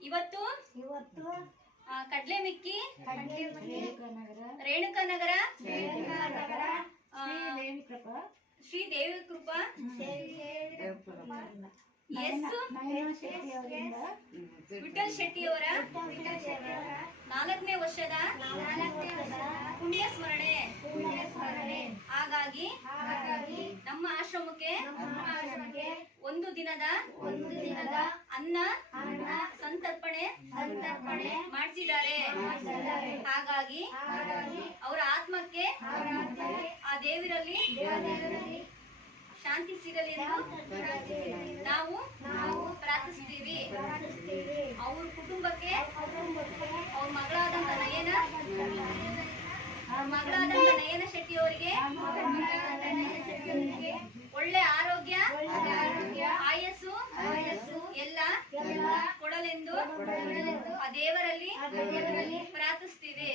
ಇವತ್ತು ಕಡ್ಲೆ ಮಿಕ್ಕಿ ರೇಣುಕಾನಗರ ಶ್ರೀ ದೇವಿ ಕೃಪಾ ವಿಠಲ್ ಶೆಟ್ಟಿಯವರ 4ನೇ ವರ್ಷದ ಪುಣ್ಯ ಸ್ಮರಣೆ. ಹಾಗಾಗಿ ನಮ್ಮ ಆಶ್ರಮಕ್ಕೆ ಒಂದು ದಿನದ ಅನ್ನ ಸಂತರ್ಪಣೆ ಮಾಡಿಸಿದ್ದಾರೆ. ಹಾಗಾಗಿ ಅವರ ಆತ್ಮಕ್ಕೆ ಆ ದೇವರಲ್ಲಿ ಶಾಂತಿ ಸಿಗಲಿ ಎಂದು ನಾವು ಪ್ರಾರ್ಥಿಸ್ತೀವಿ. ಅವ್ರ ಕುಟುಂಬಕ್ಕೆ ಅವ್ರ ಮಗಳಾದಂತ ನಯನ ಶೆಟ್ಟಿ ಅವರಿಗೆ ಒಳ್ಳೆ ಆರೋಗ್ಯ ಆಯಸ್ಸು ಎಲ್ಲ ಕೊಡಲೆಂದು ಆ ದೇವರಲ್ಲಿ ಪ್ರಾರ್ಥಿಸ್ತೀವಿ.